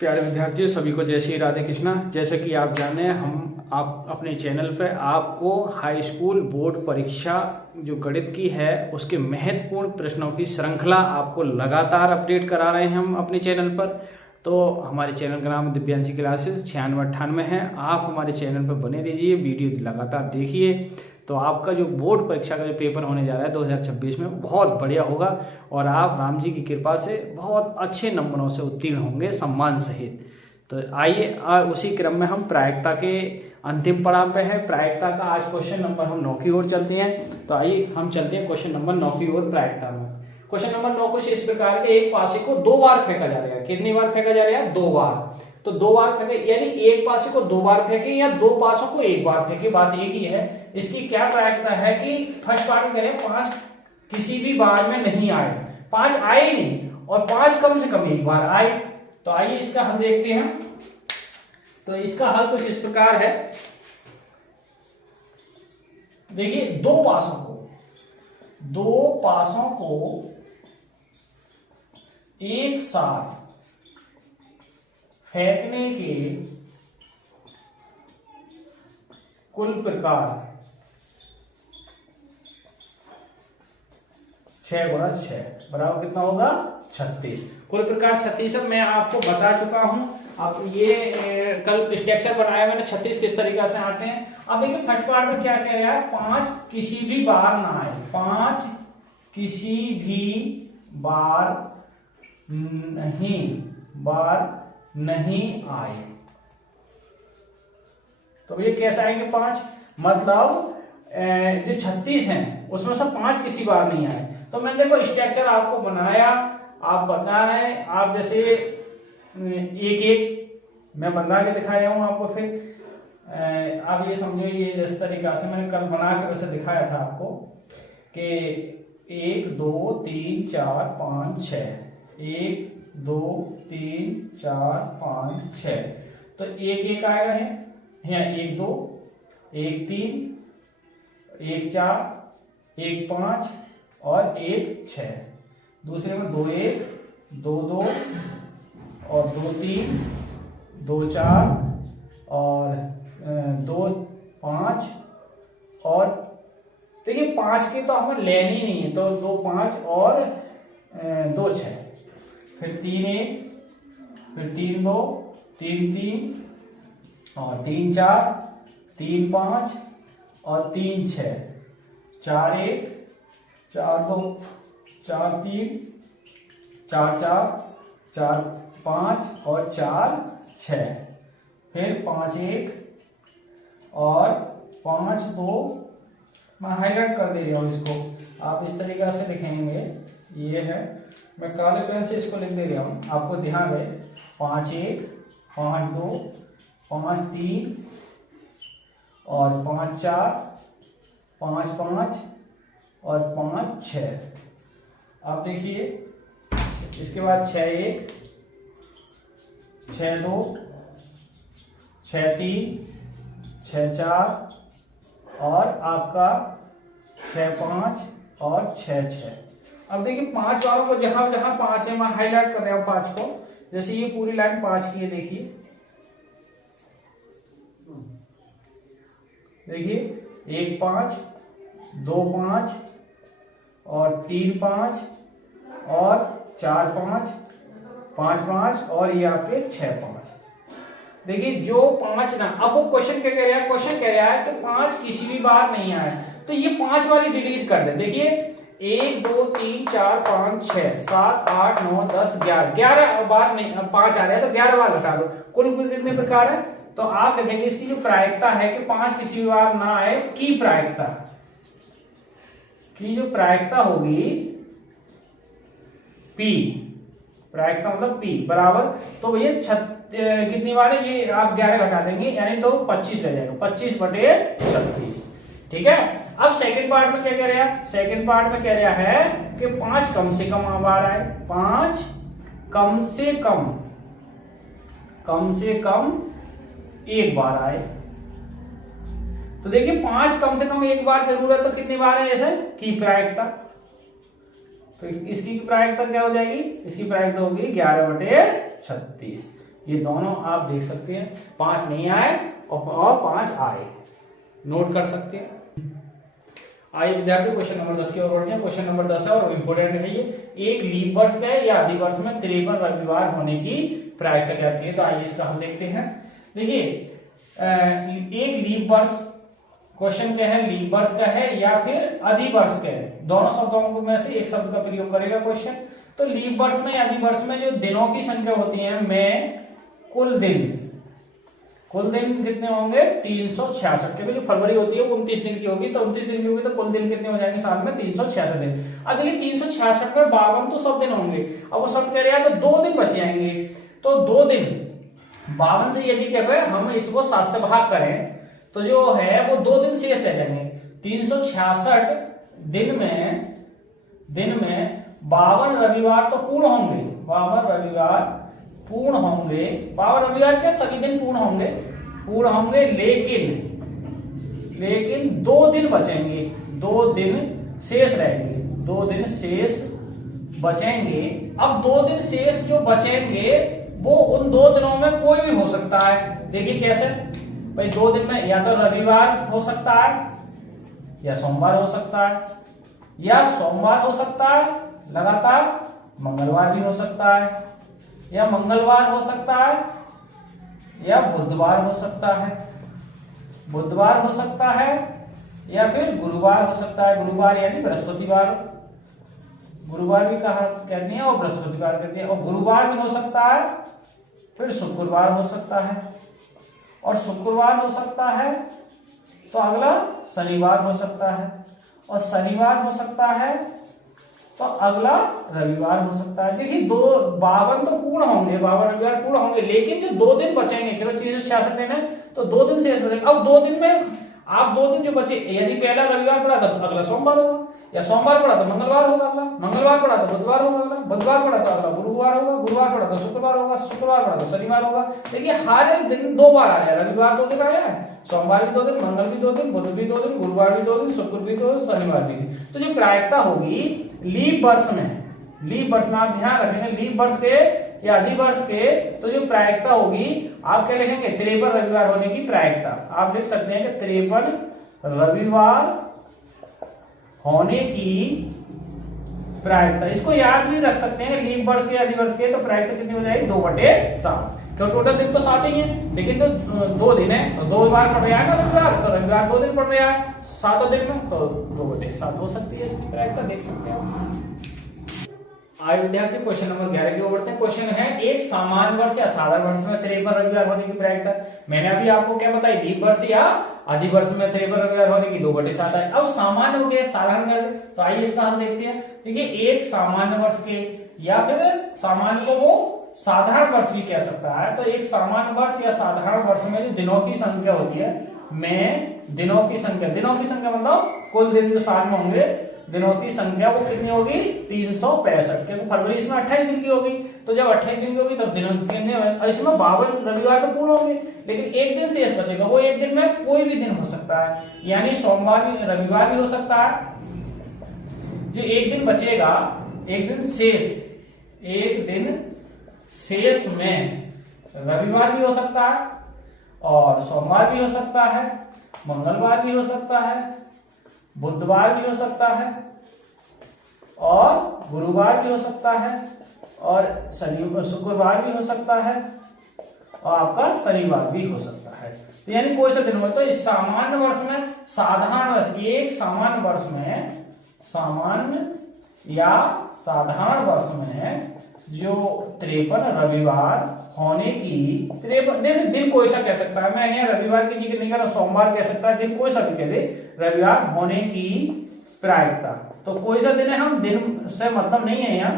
प्यारे विद्यार्थियों, सभी को जय श्री राधे कृष्णा। जैसे कि आप जाने, हम आप अपने चैनल पर आपको हाई स्कूल बोर्ड परीक्षा जो गणित की है उसके महत्वपूर्ण प्रश्नों की श्रृंखला आपको लगातार अपडेट करा रहे हैं हम अपने चैनल पर। तो हमारे चैनल का नाम दिव्यांशी क्लासेस 9698 है। आप हमारे चैनल पर बने रहिए, वीडियो लगातार देखिए, तो आपका जो बोर्ड परीक्षा का जो पेपर होने जा रहा है 2026 में बहुत बढ़िया होगा और आप राम जी की कृपा से बहुत अच्छे नंबरों से उत्तीर्ण होंगे सम्मान सहित। तो आइए उसी क्रम में हम प्रायिकता के अंतिम पड़ाव पे हैं। प्रायिकता का आज क्वेश्चन नंबर हम 9 की ओर चलते हैं। तो आइए हम चलते हैं क्वेश्चन नंबर 9 की ओर प्रायिकता में। क्वेश्चन नंबर 9 कुछ इस प्रकार के, एक पासे को 2 बार फेंका जा रहा है। कितनी बार फेंका जा रहा है? 2 बार। तो 2 बार फेंके यानी एक पासे को 2 बार फेंके या 2 पासों को 1 बार फेंके, बात एक ही है। इसकी क्या प्रायिकता है कि फर्स्ट पार्ट में करें 5 किसी भी बार में नहीं आए, 5 आए ही नहीं और 5 कम से कम 1 बार आए। तो आइए इसका हल देखते हैं। तो इसका हल कुछ इस प्रकार है। देखिए, 2 पासों को एक साथ फेंकने के कुल प्रकार 6 गुणा 6 बराबर कितना होगा? 36। कुल प्रकार 36 मैं आपको बता चुका हूं। अब ये कल स्ट्रक्चर बनाया मैंने 36 किस तरीके से आते हैं। अब देखिए फर्स्ट पार्ट में क्या कह रहा है, 5 किसी भी बार ना आए, 5 किसी भी बार नहीं आए। तो ये कैसे आएंगे 5? मतलब जो 36 हैं उसमें से 5 किसी बार नहीं आए। तो मैंने देखो स्ट्रक्चर आपको बनाया, आप बता रहे हैं, आप जैसे एक एक मैं बना के दिखाया हूं आपको। फिर आप ये समझो, ये जिस तरीका से मैंने कल बना के वैसे दिखाया था आपको कि 1 2 3 4 5 6, 1 2 3 4 5 6। तो एक एक आएगा है यहाँ 1 2 1 3 1 4 1 5 और 1 6। दूसरे में 2 1 2 2 और 2 3 2 4 और 2 5 और देखिए 5 की तो हमें लेनी नहीं है, तो 2 5 और 2 6, फिर 3 1, फिर 3 2 3 3 और 3 4 3 5 और 3 6, 4 1 4 2 4 3 4 4 4 5 और 4 6, फिर 5 1 और 5 2। मैं हाईलाइट कर दे रहा हूँ इसको, आप इस तरीके से लिखेंगे। ये है, मैं काले पेन से इसको लिख दे रहा हूँ, आपको ध्यान रहे। 5 1 5 2 5 3 और 5 4 5 5 और 5 6। आप देखिए इसके बाद 6 1 6 2 6 3 6 4 और आपका 6 5 और 6 6। अब देखिए 5 वालों को जहां जहां 5 है मैं हाईलाइट कर रहा हूं 5 को। जैसे ये पूरी लाइन 5 की है, देखिए 1 5 2 5 और 3 5 और 4 5 5 5 और ये आपके 6 5। देखिए जो 5 ना, अब वो क्वेश्चन क्या कह रहा है? क्वेश्चन कह रहा है कि 5 किसी भी बार नहीं आए, तो ये 5 वाली डिलीट कर दे। देखिए 1 2 3 4 5 6 7 8 9 10 11 बार नहीं, 5 आ रहा है तो 11 बार घटा दो। कुल कितने प्रकार है? तो आप देखेंगे इसकी जो प्रायिकता है कि 5 किसी भी बार ना आए की प्रायिकता होगी P। प्रायिकता मतलब P बराबर, तो भैया कितनी बार है ये आप 11 घटा देंगे यानी तो 25 रह जाएगा, 25/36। ठीक है। अब सेकंड पार्ट में क्या कह रहा है? सेकंड पार्ट में कह रहा है कि 5 कम से कम बार आए, 5 कम से कम 1 बार आए। तो देखिए 5 कम से कम 1 बार जरूर है, तो कितनी बार है ऐसे की प्रायिकता? तो इसकी प्रायिकता क्या हो जाएगी? इसकी प्रायिकता होगी 11/36। ये दोनों आप देख सकते हैं, 5 नहीं आए और 5 आए, नोट कर सकते हैं। आइए विद्यार्थी क्वेश्चन नंबर 10 की ओर बढ़ते हैं। क्वेश्चन नंबर 10 है और इम्पोर्टेंट है ये, एक लीप वर्ष का या आदि वर्ष में 53 रविवार होने की प्रायिकता कहती है। तो आइए इसका हम देखते हैं। देखिए एक लीप वर्ष, क्वेश्चन क्या है, लीप वर्ष का है या फिर अधिवर्ष का है, दोनों शब्दों में से एक शब्द का प्रयोग करेगा क्वेश्चन। तो लीप वर्ष में या अधिवर्ष में जो दिनों की संख्या होती है, में कुल दिन कितने होंगे, 366, क्योंकि जो फरवरी होती है वो 29 दिन की होगी, तो 29 दिन की होगी तो कुल दिन कितने हो जाएंगे साल में, 366 दिन। अब देखिए 366 में 52 तो सब दिन होंगे, अब वो सब कह रहे हैं तो 2 दिन बच जाएंगे। तो 2 दिन 52 से यदि क्या करें हम इसको 7 से भाग करें तो जो है वो 2 दिन शेष रह जाएंगे। 366 दिन में 52 रविवार तो पूर्ण होंगे, 52 रविवार पूर्ण होंगे, 52 रविवार के सभी दिन पूर्ण होंगे, लेकिन 2 दिन बचेंगे, 2 दिन शेष रहेंगे, 2 दिन शेष बचेंगे। अब 2 दिन शेष जो बचेंगे वो उन 2 दिनों में कोई भी हो सकता है। देखिए कैसे भाई, 2 दिन में या तो रविवार हो सकता है, या सोमवार हो सकता है, या सोमवार हो सकता है लगातार, मंगलवार भी हो सकता है, या मंगलवार हो सकता है, या बुधवार हो सकता है, या फिर गुरुवार हो सकता है। गुरुवार यानी बृहस्पतिवार, गुरुवार भी कहा कहते हैं और बृहस्पतिवार कहते हैं, और गुरुवार भी हो सकता है, फिर शुक्रवार हो सकता है, और शुक्रवार हो सकता है तो अगला शनिवार हो सकता है, और शनिवार हो सकता है तो अगला रविवार हो सकता है। देखिए 52 तो पूर्ण होंगे, 52 रविवार पूर्ण होंगे, लेकिन जो 2 दिन बचेंगे, केवल 366 दिन है तो 2 दिन शेष बचेंगे। अब 2 दिन में आप 2 दिन जो बचे, यदि पहला रविवार पड़ा तो अगला सोमवार होगा, या सोमवार पड़ा तो मंगलवार होगा, अगला मंगलवार पड़ा तो बुधवार होगा, अगला बुधवार पड़ा तो अगला गुरुवार होगा, गुरुवार पड़ा तो शुक्रवार होगा, शुक्रवार पड़ा तो शनिवार होगा। देखिए हर एक दिन 2 बार आ रहा है, रविवार 2 दिन आया है, सोमवार भी 2 दिन, मंगल भी 2 दिन, बुध भी 2 दिन, गुरुवार भी 2 दिन, शुक्र भी 2 दिन, शनिवार भी। तो जो प्रायिकता होगी लीप वर्ष में आप ध्यान रखेंगे, लीप वर्ष के या अधिवर्ष के, तो जो प्रायिकता होगी आप क्या लिखेंगे, 53 रविवार होने की प्रायिकता। आप लिख सकते हैं कि 53 रविवार होने की प्रायिकता। इसको याद भी रख सकते हैं, लीप वर्ष के अधिवर्ष के, तो प्रायिकता कितनी हो जाएगी, 2/7, क्योंकि टोटल दिन तो 7 ही है, लेकिन तो 2 दिन है तो 2 बार पड़ रहा है ना रविवार, तो रविवार 2 दिन पड़ रहा है 7 दिन में, तो 2/7 हो सकती है इसकी प्रायिकता, देख सकते हैं। आइए विद्यार्थी क्वेश्चन नंबर 11 की ओर बढ़ते हैं। क्वेश्चन है, एक सामान्य वर्ष या साधारण वर्ष में 53 रविवार होने की प्रायिकता। मैंने अभी आपको क्या बताई, लीप वर्ष या अधिवर्ष में 53 रविवार होने की 2/7 है। अब सामान्य हो गया, साधारण कर दे, तो आइए इसका हम देखते हैं। देखिए एक सामान्य वर्ष के, या फिर सामान्य को वो साधारण वर्ष भी कह सकता है, तो एक सामान्य वर्ष या साधारण वर्ष में जो दिनों की संख्या होती है, में दिनों की संख्या मतलब कुल दिन जो साल में होंगे, दिनों की संख्या वो कितनी होगी, 365, क्योंकि फरवरी इसमें 28 दिन की होगी, तो जब 28 दिन की होगी तब दिनों कितने होंगे, और इसमें 52 रविवार तो पूर्ण होंगे, लेकिन एक दिन शेष बचेगा, वो एक दिन में कोई भी दिन हो सकता है, यानी सोमवार भी, रविवार भी हो सकता है। जो एक दिन बचेगा, एक दिन शेष में रविवार भी हो सकता है, और सोमवार भी हो सकता है, मंगलवार भी हो सकता है, बुधवार भी हो सकता है, और गुरुवार भी हो सकता है, और शुक्रवार भी हो सकता है, और आपका शनिवार भी हो सकता है। तो यानी कोई सा दिन हो, तो इस सामान्य वर्ष में, साधारण वर्ष, एक सामान्य वर्ष में, सामान्य या साधारण वर्ष में जो 53 रविवार होने की, 53 देखिए दिन कोई सा कह सकता है, मैं यहाँ रविवार की जिक्र नहीं कर रहा, सोमवार कह सकता है, दिन कोई सा भी कह दे, रविवार होने की प्रायिकता। तो कोई सा दिन है, हम दिन से मतलब नहीं है यहाँ,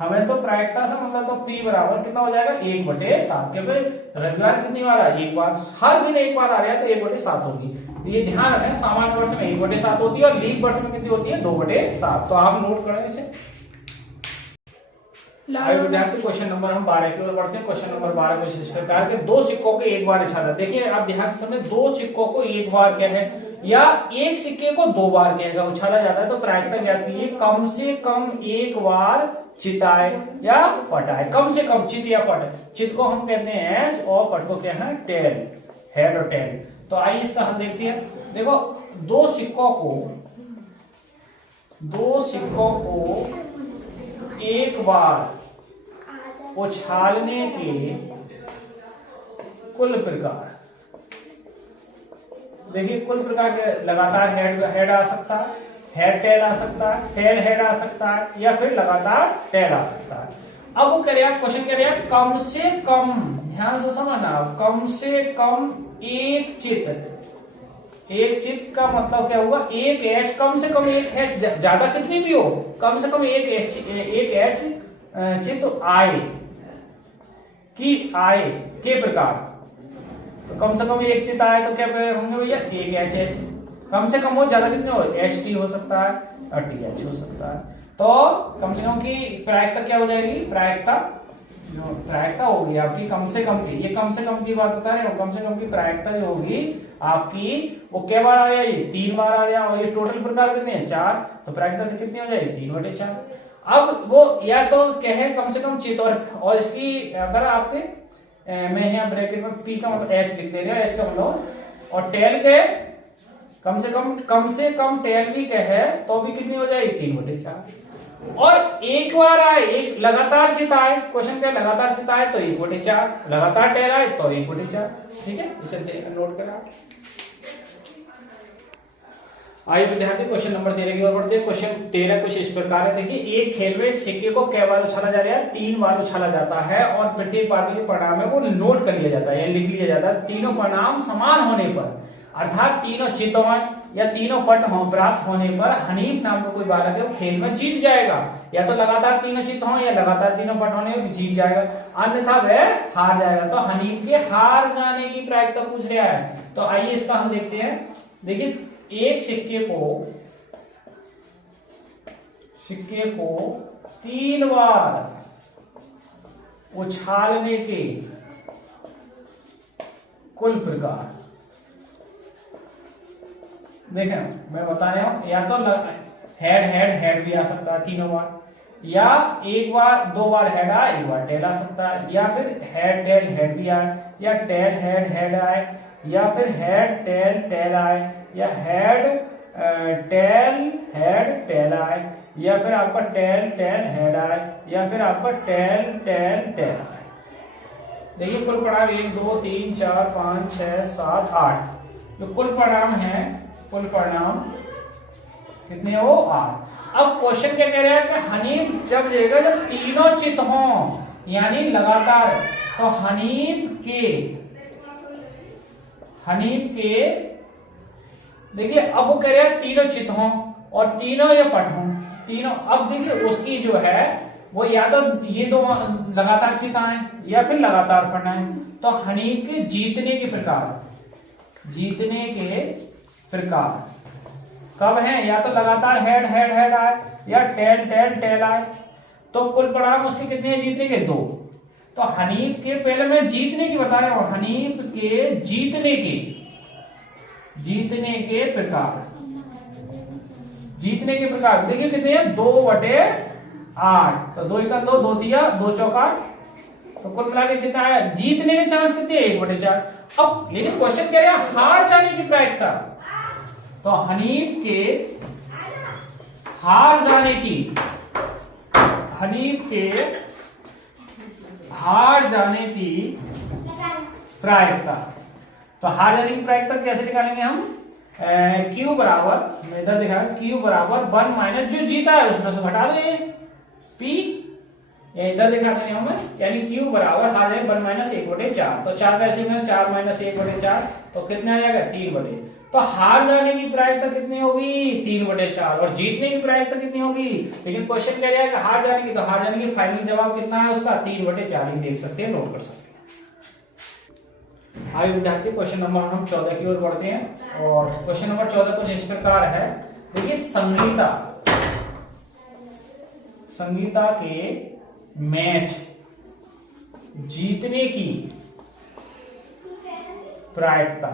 हमें तो प्रायिकता से मतलब, तो P बराबर कितना हो जाएगा, 1/7, क्योंकि रविवार कितनी बार आ, एक बार, हर दिन एक बार आ रहा है, तो 1/7 होगी। ये ध्यान रखें, सामान्य वर्ष में 1/7 होती है, और लीप वर्ष में कितनी होती है, 2/7। तो आप नोट करें इसे। आइए विद्यार्थी क्वेश्चन नंबर हम 12 की ओर बढ़ते हैं। क्वेश्चन नंबर 12 कुछ इस प्रकार के, दो सिक्कों को एक बार उछाला। देखिए आप ध्यान से समझे, दो सिक्कों को एक बार क्या है या एक सिक्के को दो बार क्या है उछाला जाता है तो प्रायिकता जाती है कम से कम एक बार चिताए या पटाए। कम से कम चित या पट, चित को हम कहते हैं एज और पट को क्या है टेल, हेड और टेल। तो आइए इसका हम देखते हैं। देखो दो सिक्कों को एक बार उछालने के कुल प्रकार, देखिए कुल प्रकार के लगातार हेड आ सकता है, हेड टेल आ सकता है, टेल हेड आ सकता है या फिर लगातार टेल आ सकता है। अब वो करिए क्वेश्चन करिए कम से कम, ध्यान से समझना, कम से कम एक चित का मतलब क्या हुआ, एक एच, कम से कम एक एच, ज्यादा कितनी भी हो, कम से कम एक एच चित आए के प्रकार। तो कम से कम एक चित आए तो क्या होंगे भैया, एक एच, कम से कम हो, ज्यादा कितने हो, एच टी हो सकता है और टी एच हो सकता है। तो कम से कम की प्रायिकता क्या हो जाएगी, प्रायिकता होगी आपकी कम से कम की, ये कम से कम की बात बता रहे हो, कम से कम की प्रायिकता जो होगी आपकी वो क्या बार आ रहा है, ये 3 बार आ रहा है और ये टोटल प्रकार कितने हैं 4, तो प्रायिकता तो कितनी हो जाएगी 3/4। अब वो या तो क्या है कम से कम चित और इसकी अगर आपके मैं यहाँ ब्रैकेट में पी का मतलब एच लिख दे रहा, एच का मतलब, और टेल के कम से कम टेल भी क्या है तो भी कितनी हो जाएगी 3/4। और एक बार आए, एक लगातार चित आए, क्वेश्चन क्या लगातार चित आए तो 1/4, लगातार टेल आए तो 1/4। ठीक है, इसे नोट करा। आइए विद्यार्थी क्वेश्चन नंबर 13 की ओर बढ़ते हैं। क्वेश्चन 13 कुछ इस प्रकार है। देखिए एक खेल में एक सिक्के को कै बार उछाला जा रहा है, 3 बार उछाला जाता है और प्रत्येक बार के जो परिणाम है वो नोट कर लिया जाता है या लिख लिया जाता है। तीनों परिणाम समान होने पर, अर्थात तीनों चितों या तीनों पट प्राप्त होने पर हनीफ नाम का कोई बालक है वो खेल में जीत जाएगा। या तो लगातार तीनों चित हो या लगातार तीनों पट होने में जीत जाएगा, अन्यथा वह हार जाएगा। तो हनीफ के हार जाने की प्रायिकता पूछ रहा है। तो आइए इसका हम देखते हैं। देखिए एक सिक्के को 3 बार उछालने के कुल प्रकार, देखें मैं बता रहा हूं, या तो हेड भी आ सकता है 3 बार, या एक बार 2 बार हेड आए, 1 बार टेल आ सकता है, या फिर हेड टेल हेड भी आए, या टेल हेड आए, या फिर हेड टेल आए, या हेड टेल आए, या फिर आपका टेल हेड आए, या फिर आपका टेल आए। देखिए कुल परिणाम 1 2 3 4 5 6 7 8 जो कुल परिणाम है, कुल परिणाम कितने हो 8। अब क्वेश्चन क्या कह रहा है कि हनीफ जब लेगा जब तीनों चित हों यानी लगातार, तो हनीफ के देखिए अब वो कह रहे हैं तीनों चित हों और तीनों या पट हों, तीनों। अब देखिए उसकी जो है वो या तो ये दो लगातार चित आए या फिर लगातार पट आए। तो हनीफ के जीतने के प्रकार कब है, या तो लगातार हेड आए या टेल आए। तो कुल परिणाम उसके कितने हैं जीतने के 2। तो हनीफ के, पहले मैं जीतने की बता रहा हूं, हनीफ के जीतने के प्रकार देखिए कितने हैं 2/8। तो 2 का 2 2 दिया 2 चौका, तो कुल मिला के कितना है, जीतने के चांस कितने 1/4। अब लेकिन क्वेश्चन कह रहे हैं हार जाने की प्रायिकता, तो हनीफ के हार जाने की प्रायिकता। तो हार जाने की प्रायिकता कैसे निकालेंगे हम, Q बराबर, मैं इधर दिखा रहा हूं, Q बराबर 1 माइनस जो जीता है उसमें से घटा देंगे P, इधर दिखा देंगे हम, यानी Q बराबर हार जाएगा 1 माइनस 1/4। तो 4 कैसे में 4 माइनस 1/4 तो कितना आ जाएगा 3/। तो हार जाने की प्रायिकता कितनी होगी 3/4 और जीतने की प्रायिकता कितनी होगी। लेकिन क्वेश्चन कह रहा है कि हार जाने की, तो हार जाने की फाइनल जवाब कितना है उसका 3/4 ही देख सकते हैं, नोट कर सकते हैं। आइए विद्यार्थी क्वेश्चन नंबर हम 14 की ओर बढ़ते हैं। और क्वेश्चन नंबर 14 कुछ इस प्रकार है। देखिए संगीता के मैच जीतने की प्रायिकता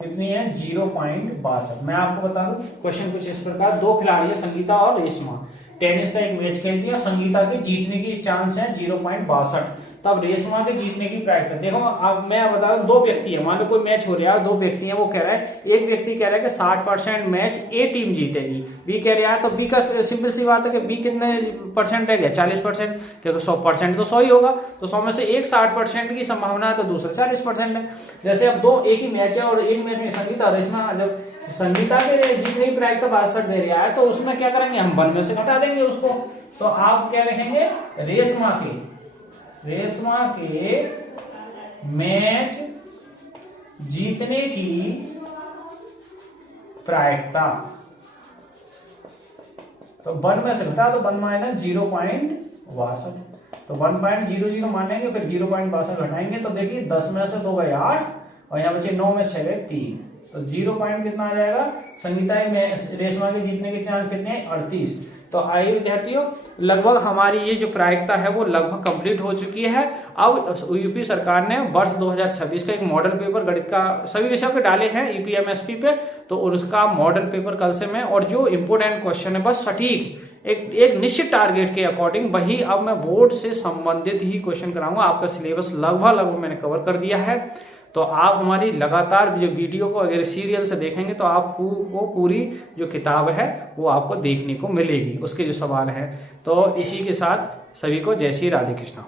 कितनी है? 0.62। मैं आपको बता दूं क्वेश्चन कुछ इस प्रकार, दो खिलाड़ी है संगीता और रेशमा, टेनिस का एक मैच खेलती है। संगीता के जीतने की चांस है 0.62, तब रेशमा के जीतने की प्रायिकता। देखो अब मैं बता रहा हूं, दो व्यक्ति है, मान लो कोई मैच हो रहा है, दो व्यक्ति है, वो कह रहा है, एक व्यक्ति कह रहा है कि 60% मैच ए टीम जीतेगी, बी कह रहा है, तो बी का सिंपल सी बात है कि बी कितने परसेंट रह गया? 40%, क्योंकि 100% तो 100 ही होगा, तो 100 में से एक 60% की संभावना है, तो दूसरा 40% है। जैसे अब दो एक ही मैच है और एक मैच में संगीता और रेशमा, जब संगीता के जीतने की प्रायिकता 62 दे रहा है, तो उसमें क्या करेंगे हम? 1 में से घटा देंगे उसको, तो आप क्या लिखेंगे? रेशमा के मैच जीतने की प्रायिकता, तो 1 में से घटा तो 1 माइनस 0.62, तो 1.00 मानेंगे, फिर 0.62 घटाएंगे, तो देखिए 10 में से 2 गए 8 और यहाँ बचे 9 में से 6 गए 3, तो 0 पॉइंट कितना आ जाएगा? संगीता में रेशमा के जीतने के चांस कितने हैं? 38। तो आइए विद्यार्थियों, लगभग हमारी ये जो प्रायिकता है वो लगभग कंप्लीट हो चुकी है। अब यूपी सरकार ने वर्ष 2026 का एक मॉडल पेपर गणित का सभी विषयों के डाले हैं यूपीएमएसपी पे, तो उसका मॉडल पेपर कल से मैं, और जो इम्पोर्टेंट क्वेश्चन है बस सटीक एक निश्चित टारगेट के अकॉर्डिंग वही अब मैं बोर्ड से संबंधित ही क्वेश्चन कराऊंगा। आपका सिलेबस लगभग मैंने कवर कर दिया है, तो आप हमारी लगातार जो वीडियो को अगर सीरियल से देखेंगे तो आपको पूरी जो किताब है वो आपको देखने को मिलेगी, उसके जो सवाल हैं। तो इसी के साथ सभी को जय श्री राधे कृष्णा।